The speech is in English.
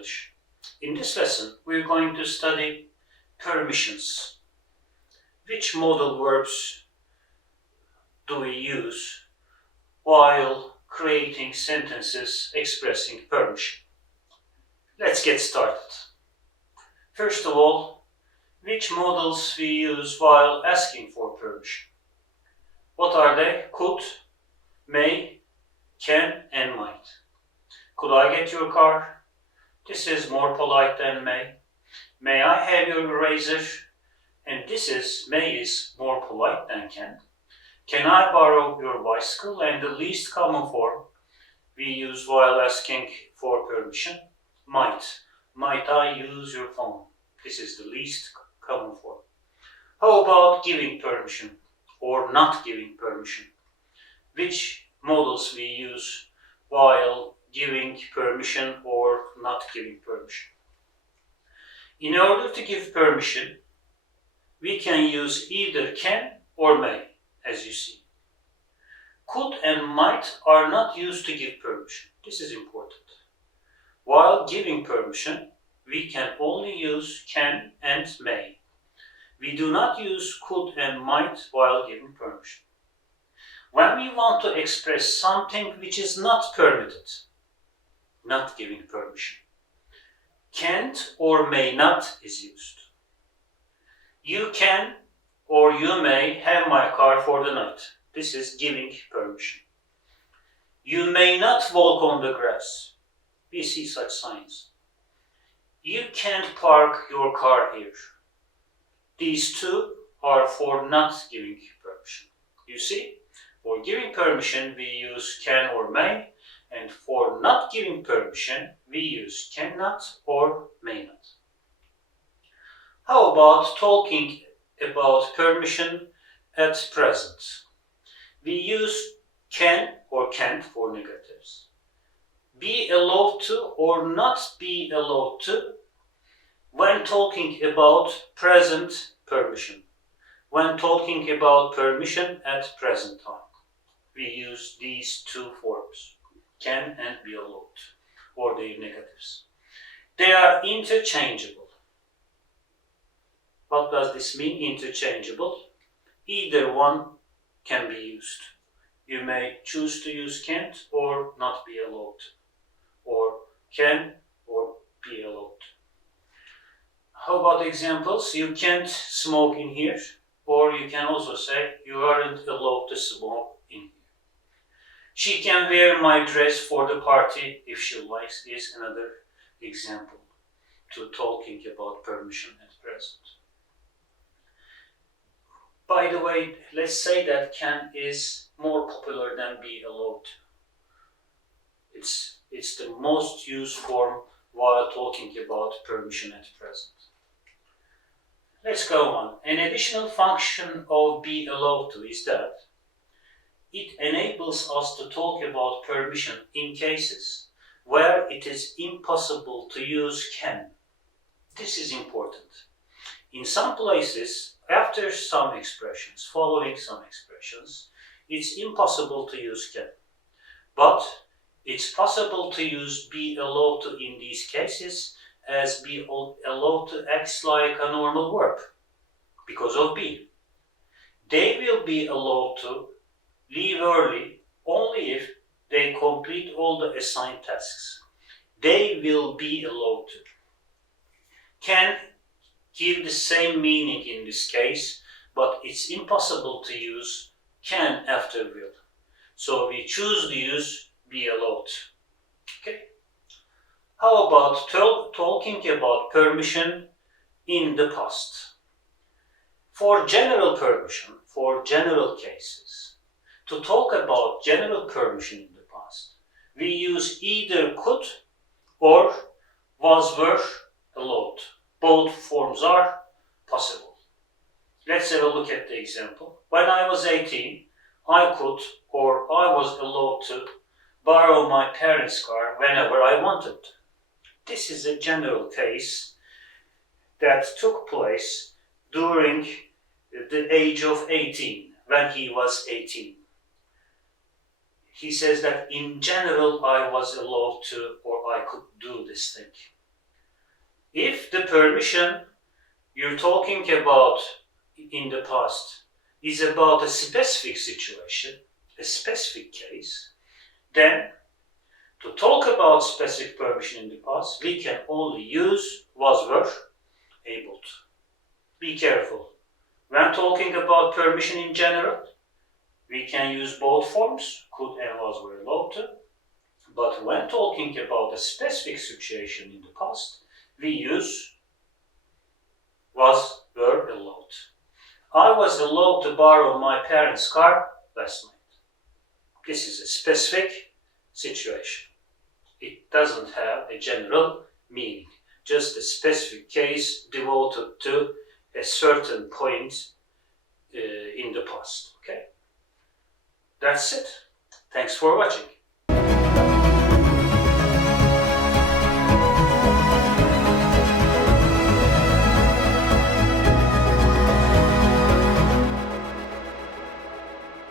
English. In this lesson, we're going to study permissions. Which modal verbs do we use while creating sentences expressing permission? Let's get started. First of all, which modals we use while asking for permission? What are they? Could, may, can, and might. Could I get your car? This is more polite than may. May I have your razor? And this is, may is more polite than can. Can I borrow your bicycle? And the least common form we use while asking for permission, might. Might I use your phone? This is the least common form. How about giving permission or not giving permission? Which modals we use while giving permission or not giving permission? In order to give permission, we can use either can or may, as you see. Could and might are not used to give permission. This is important. While giving permission, we can only use can and may. We do not use could and might while giving permission. When we want to express something which is not permitted, not giving permission, can't or may not is used. You can or you may have my car for the night. This is giving permission. You may not walk on the grass. We see such signs. You can't park your car here. These two are for not giving permission. You see, for giving permission we use can or may, and for not giving permission we use cannot or may not. How about talking about permission at present? We use can or can't for negatives. Be allowed to or not be allowed to when talking about present permission. When talking about permission at present time, we use these two forms, can and be allowed, or their negatives. They are interchangeable. What does this mean, interchangeable? Either one can be used. You may choose to use can't or not be allowed, or can or be allowed. How about examples? You can't smoke in here, or you can also say you aren't allowed to smoke in here. She can wear my dress for the party if she likes is another example to talking about permission at present. By the way, let's say that can is more popular than be allowed. It's the most used form while talking about permission at present. Let's go on. An additional function of be allowed to is that it enables us to talk about permission in cases where it is impossible to use can. This is important. In some places, after some expressions, following some expressions, it's impossible to use can. But it's possible to use be allowed to in these cases as be allowed to act like a normal verb because of be. They will be allowed to leave early only if they complete all the assigned tasks. They will be allowed to. Can give the same meaning in this case, but it's impossible to use can after will. So we choose to use be allowed. Okay. How about talking about permission in the past? For general permission, for general cases, to talk about general permission in the past, we use either could or were allowed. Both forms are possible. Let's have a look at the example. When I was 18, I could or I was allowed to borrow my parents' car whenever I wanted. This is a general case that took place during the age of 18, when he was 18. He says that in general I was allowed to or I could do this thing. If the permission you're talking about in the past is about a specific situation, a specific case, then to talk about specific permission in the past, we can only use was, were, able to. Be careful. When talking about permission in general, we can use both forms, could and was, were, allowed to. But when talking about a specific situation in the past, we use was, were, allowed. I was allowed to borrow my parents' car last night. This is a specific situation. It doesn't have a general meaning, just a specific case devoted to a certain point in the past. Okay? That's it. Thanks for watching.